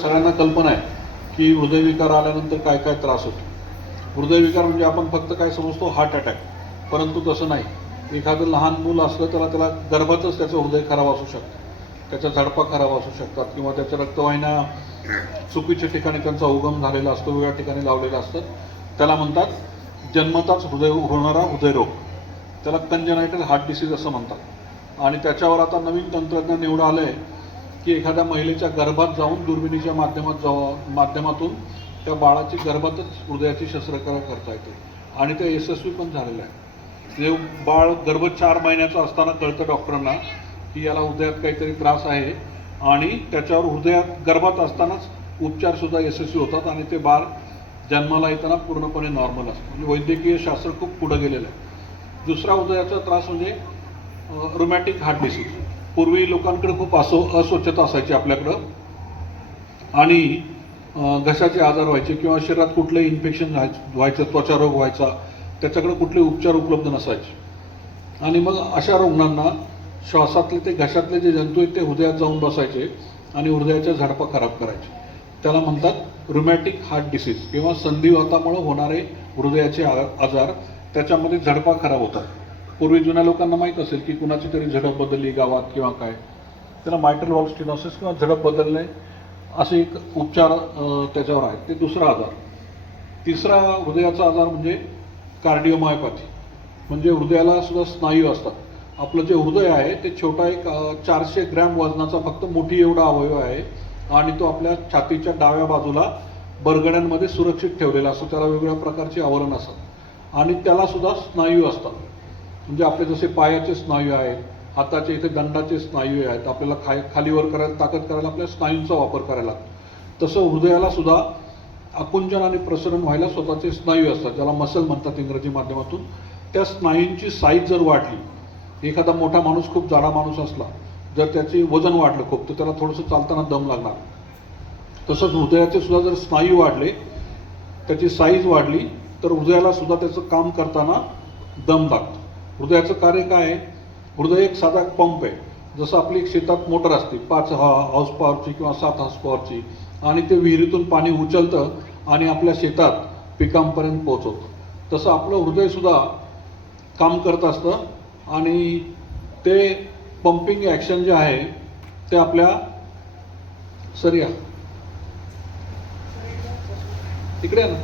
सगळ्यांना कल्पना आहे की हृदयविकार आल्यानंतर काय काय त्रास होतो. हृदयविकार म्हणजे आपण फक्त काय समजतो? हार्ट अटॅक परंतु तसं नाही. एखादं लहान मूल असलं त्याला त्याला गर्भातच त्याचं हृदय खराब असू शकतं. त्याच्या झडपा खराब असू शकतात किंवा त्याच्या रक्तवाहिन्या चुकीच्या ठिकाणी त्यांचा उगम झालेला असतो वेगळ्या ठिकाणी लावलेला असतात त्याला म्हणतात जन्मताच हृदय होणारा हृदयरोग त्याला कंजनायटल हार्ट डिसीज असं म्हणतात. आणि त्याच्यावर आता नवीन तंत्रज्ञान एवढं आलं आहे की एखाद्या महिलेच्या गर्भात जाऊन दुर्बिणीच्या माध्यमात जाऊ माध्यमातून त्या बाळाची गर्भातच हृदयाची शस्त्रक्रिया करता येते. आणि ते यशस्वी पण झालेलं आहे. जे बाळ गर्भ चार महिन्याचं असताना कळतं डॉक्टरांना की याला हृदयात काहीतरी त्रास आहे आणि त्याच्यावर हृदयात गर्भात असतानाच उपचारसुद्धा यशस्वी होतात आणि ते बाळ जन्माला येताना पूर्णपणे नॉर्मल असतं. म्हणजे वैद्यकीय शास्त्र खूप पुढं गेलेलं आहे. दुसरा हृदयाचा त्रास म्हणजे रोमॅटिक हार्ट डिसीज पूर्वी लोकांकडे खूप असो अस्वच्छता असायची आपल्याकडं. आणि घशाचे आजार व्हायचे किंवा शरीरात कुठलंही इन्फेक्शन व्हायचं त्वचारोग व्हायचा त्याच्याकडे कुठले उपचार उपलब्ध नसायचे. आणि मग अशा रुग्णांना श्वासातले ते घशातले जे जंतू आहेत ते हृदयात जाऊन बसायचे आणि हृदयाच्या झडपा खराब करायचे. त्याला म्हणतात रुमॅटिक हार्ट डिसीज किंवा संधिवातामुळे होणारे हृदयाचे आ- आजार त्याच्यामध्ये झडपा खराब होतात. पूर्वी जुन्या लोकांना माहीत असेल की कुणाची तरी झडप बदलली गावात किंवा काय. त्याला मायटल वॉलस्टिनॉसिस किंवा झडप बदलणे असे एक उपचार त्याच्यावर आहेत. ते दुसरा आजार. तिसरा हृदयाचा आजार म्हणजे कार्डिओमायोपॅथी म्हणजे हृदयाला सुद्धा स्नायू असतात. आपलं जे हृदय आहे ते छोटा एक चारशे ग्रॅम वजनाचा फक्त मोठी एवढा अवयव आहे आणि तो आपल्या छातीच्या डाव्या बाजूला बरगड्यांमध्ये सुरक्षित ठेवलेला असतो. त्याला वेगवेगळ्या प्रकारची आवरण असतात. आणि त्याला सुद्धा स्नायू असतात. म्हणजे आपले जसे पायाचे स्नायू आहेत हाताचे इथे दंडाचे स्नायू आहेत आपल्याला खाय खालीवर करायला ताकद करायला आपल्या स्नायूंचा वापर करायला लागतो. तसं हृदयाला सुद्धा आकुंचन आणि प्रसरण व्हायला स्वतःचे स्नायू असतात ज्याला मसल म्हणतात इंग्रजी माध्यमातून. त्या स्नायूंची साईज जर वाढली एखादा मोठा माणूस खूप जाडा माणूस असला जर त्याचे वजन वाढलं खूप तर त्याला थोडंसं चालताना दम लागणार. तसंच हृदयाचे सुद्धा जर स्नायू वाढले त्याची साईज वाढली तर हृदयाला सुद्धा त्याचं काम करताना दम लागतो. हृदयाचं कार्य काय आहे? हृदय एक साधा पंप आहे. जसं आपली एक शेतात मोटर असते पाच हा हाऊस पॉवरची किंवा सात हाऊस पॉवरची आणि ते विहिरीतून पाणी उचलतं आणि आपल्या शेतात पिकांपर्यंत पोहोचवतं. तसं आपलं हृदयसुद्धा काम करत असतं आणि ते पंपिंग ॲक्शन जे आहे ते आपल्या सर इकडे आहे ना.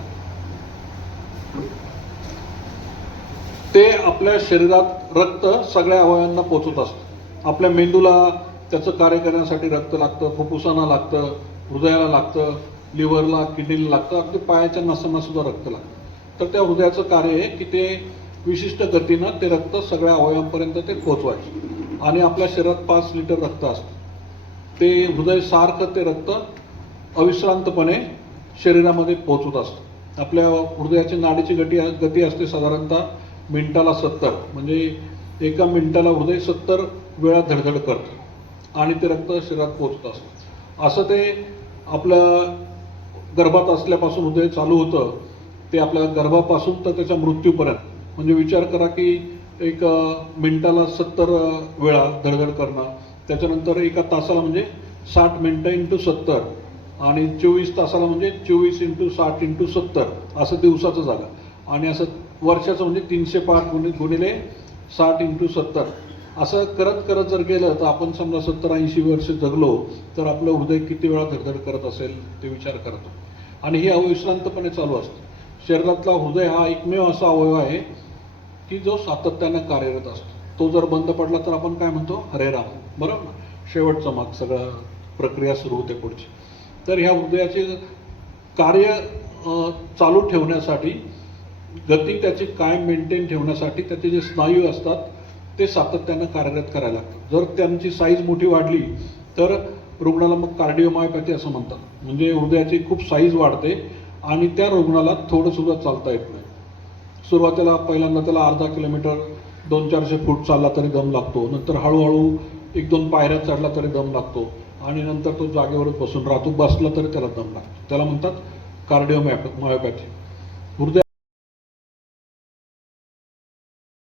ते आपल्या शरीरात रक्त सगळ्या अवयवांना पोचत असतं. आपल्या मेंदूला त्याचं कार्य करण्यासाठी रक्त लागतं फुफ्फुसांना लागतं हृदयाला लागतं लिव्हरला किडनीला लागतं अगदी पायाच्या नसांना सुद्धा रक्त लागतं. तर त्या हृदयाचं कार्य आहे की ते विशिष्ट गतीनं ते रक्त सगळ्या अवयवांपर्यंत ते पोचवायचे. आणि आपल्या शरीरात पाच लिटर रक्त असतं. ते हृदय सारखं ते रक्त अविश्रांतपणे शरीरामध्ये पोचवत असतं. आपल्या हृदयाची नाडीची गती गती असते साधारणतः मिनिटाला सत्तर. म्हणजे एका मिनिटाला हृदय सत्तर वेळा धडधड करतं. आणि ते रक्त शरीरात पोचत असतं असं ते आपलं गर्भात असल्यापासून हृदय चालू होतं. ते आपल्या गर्भापासून तर त्याच्या मृत्यूपर्यंत. म्हणजे विचार करा की एक मिनटाला मिनिटाला सत्तर वेळा धडधड करणं. त्याच्यानंतर एका तासाला म्हणजे साठ मिनटं इंटू सत्तर. आणि चोवीस तासाला म्हणजे चोवीस इंटू साठ इंटू सत्तर. असं दिवसाचं झालं. आणि असं वर्षाचं म्हणजे तीनशे पाच गुणि गुणिले साठ इंटू सत्तर. असं करत करत जर गेलं तर आपण समजा सत्तर ऐंशी वर्ष जगलो तर आपलं हृदय किती वेळा धडधड करत असेल ते विचार करतो. आणि हे अविश्रांतपणे चालू असतं. शरीरातला हृदय हा एकमेव असा अवयव आहे की जो सातत्यानं कार्यरत असतो. तो जर बंद पडला तर आपण काय म्हणतो? हरे राम. बरोबर ना? शेवटचं मग सगळं प्रक्रिया सुरू होते पुढची. तर ह्या हृदयाचे कार्य चालू ठेवण्यासाठी गती त्याची कायम मेंटेन ठेवण्यासाठी त्याचे जे स्नायू असतात ते सातत्यानं कार्यरत करायला लागतात. जर त्यांची साईज मोठी वाढली तर रुग्णाला मग कार्डिओमायोपॅथी असं म्हणतात. म्हणजे हृदयाची खूप साईज वाढते आणि त्या रुग्णाला थोडं सुद्धा चालता येत नाही. सुरुवातीला पहिल्यांदा त्याला अर्धा किलोमीटर दोन चारशे फूट चालला तरी दम लागतो. नंतर हळूहळू एक दोन पायऱ्या चढला तरी दम लागतो. आणि नंतर तो जागेवरच बसून राहतो बसला तरी त्याला दम लागतो. त्याला म्हणतात कार्डिओ मायोपॅथी हृदय